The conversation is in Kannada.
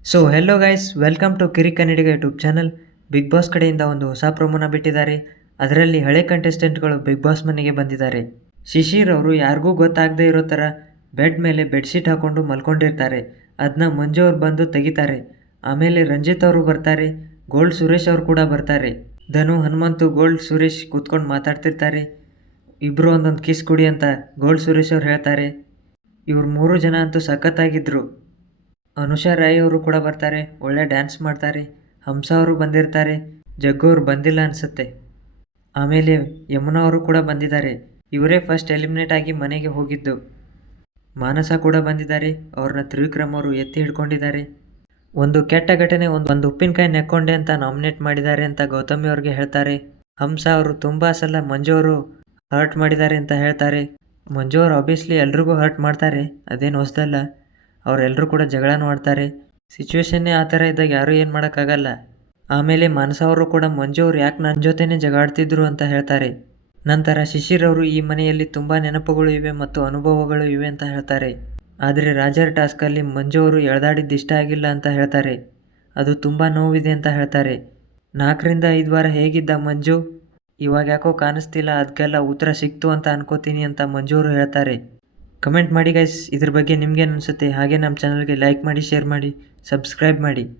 So hello guys welcome to Kiri Kannadiga YouTube channel Bigg Boss ಕಡೆಯಿಂದ ಒಂದು ಹೊಸ ಪ್ರೊಮೋನ ಬಿಟ್ಟಿದ್ದಾರೆ. ಅದರಲ್ಲಿ ಹಳೆ ಕಂಟೆಸ್ಟೆಂಟ್ಗಳು ಬಿಗ್ ಬಾಸ್ ಮನೆಗೆ ಬಂದಿದ್ದಾರೆ. ಶಿಶಿರ್ ಅವರು ಯಾರಿಗೂ ಗೊತ್ತಾಗದೇ ಇರೋ ಥರ ಬೆಡ್ ಮೇಲೆ ಬೆಡ್ಶೀಟ್ ಹಾಕೊಂಡು ಮಲ್ಕೊಂಡಿರ್ತಾರೆ. ಅದನ್ನ ಮಂಜು ಅವ್ರು ಬಂದು ತೆಗಿತಾರೆ. ಆಮೇಲೆ ರಂಜಿತ್ ಅವರು ಬರ್ತಾರೆ. ಗೋಲ್ಡ್ ಸುರೇಶ್ ಅವರು ಕೂಡ ಬರ್ತಾರೆ. ಧನು, ಹನುಮಂತು ಗೋಲ್ಡ್ ಸುರೇಶ್ ಕೂತ್ಕೊಂಡು ಮಾತಾಡ್ತಿರ್ತಾರೆ. ಇಬ್ಬರು ಒಂದೊಂದು ಕಿಸ್ ಕುಡಿ ಅಂತ ಗೋಲ್ಡ್ ಸುರೇಶ್ ಅವ್ರು ಹೇಳ್ತಾರೆ. ಇವ್ರು ಮೂರು ಜನ ಅಂತೂ ಸಖತ್ತಾಗಿದ್ರು. ಅನುಷಾ ರೈ ಅವರು ಕೂಡ ಬರ್ತಾರೆ, ಒಳ್ಳೆ ಡ್ಯಾನ್ಸ್ ಮಾಡ್ತಾರೆ, ಹಂಸ ಅವರು ಬಂದಿರ್ತಾರೆ, ಜಗ್ಗು ಅವರು ಬಂದಿಲ್ಲ ಅನಿಸುತ್ತೆ. ಆಮೇಲೆ ಯಮುನಾ ಅವರು ಕೂಡ ಬಂದಿದ್ದಾರೆ, ಇವರೇ ಫಸ್ಟ್ ಎಲಿಮಿನೇಟ್ ಆಗಿ ಮನೆಗೆ ಹೋಗಿದ್ದು. ಮಾನಸ ಕೂಡ ಬಂದಿದ್ದಾರೆ, ಅವ್ರನ್ನ ತ್ರಿವಿಕ್ರಮ್ ಅವರು ಎತ್ತಿ ಹಿಡ್ಕೊಂಡಿದ್ದಾರೆ. ಒಂದು ಕೆಟ್ಟ ಘಟನೆ, ಒಂದು ಒಂದು ಉಪ್ಪಿನಕಾಯಿ ನೆಕ್ಕೊಂಡೆ ಅಂತ ನಾಮಿನೇಟ್ ಮಾಡಿದ್ದಾರೆ ಅಂತ ಗೌತಮಿ ಅವ್ರಿಗೆ ಹೇಳ್ತಾರೆ. ಹಂಸ ಅವರು ತುಂಬ ಸಲ ಮಂಜು ಅವರು ಹರ್ಟ್ ಮಾಡಿದ್ದಾರೆ ಅಂತ ಹೇಳ್ತಾರೆ. ಮಂಜು ಅವರು ಆಬ್ವಿಯಸ್ಲಿ ಎಲ್ರಿಗೂ ಹರ್ಟ್ ಮಾಡ್ತಾರೆ, ಅದೇನು ಹೊಸದಲ್ಲ. ಅವರೆಲ್ಲರೂ ಕೂಡ ಜಗಳ ಮಾಡ್ತಾರೆ. ಸಿಚುವೇಶನ್ನೇ ಆ ಥರ ಇದ್ದಾಗ ಯಾರೂ ಏನು ಮಾಡೋಕ್ಕಾಗಲ್ಲ. ಆಮೇಲೆ ಮಾನಸ ಅವರು ಕೂಡ ಮಂಜು ಅವ್ರು ಯಾಕೆ ನನ್ನ ಜೊತೆನೇ ಜಗಾಡ್ತಿದ್ರು ಅಂತ ಹೇಳ್ತಾರೆ. ನಂತರ ಶಿಶಿರ್ ಅವರು ಈ ಮನೆಯಲ್ಲಿ ತುಂಬ ನೆನಪುಗಳು ಇವೆ ಮತ್ತು ಅನುಭವಗಳು ಇವೆ ಅಂತ ಹೇಳ್ತಾರೆ. ಆದರೆ ರಾಜರ್ ಟಾಸ್ಕಲ್ಲಿ ಮಂಜು ಅವರು ಎಳೆದಾಡಿದ್ದು ಇಷ್ಟ ಆಗಿಲ್ಲ ಅಂತ ಹೇಳ್ತಾರೆ. ಅದು ತುಂಬ ನೋವಿದೆ ಅಂತ ಹೇಳ್ತಾರೆ. ನಾಲ್ಕರಿಂದ ಐದು ವಾರ ಹೇಗಿದ್ದ ಮಂಜು? ಇವಾಗ ಯಾಕೋ ಕಾಣಿಸ್ತಿಲ್ಲ ಅದಕ್ಕೆಲ್ಲ ಉತ್ತರ ಸಿಕ್ತು ಅಂತ ಅನ್ಕೋತೀನಿ ಅಂತ ಮಂಜು ಅವರು ಹೇಳ್ತಾರೆ. ಕಮೆಂಟ್ ಮಾಡಿ ಗೈಸ್ ಇದ್ರ ಬಗ್ಗೆ ನಿಮ್ಗೇನು ಅನಿಸುತ್ತೆ? ಹಾಗೆ ನಮ್ಮ ಚಾನಲ್ಗೆ ಲೈಕ್ ಮಾಡಿ ಶೇರ್ ಮಾಡಿ ಸಬ್ಸ್ಕ್ರೈಬ್ ಮಾಡಿ.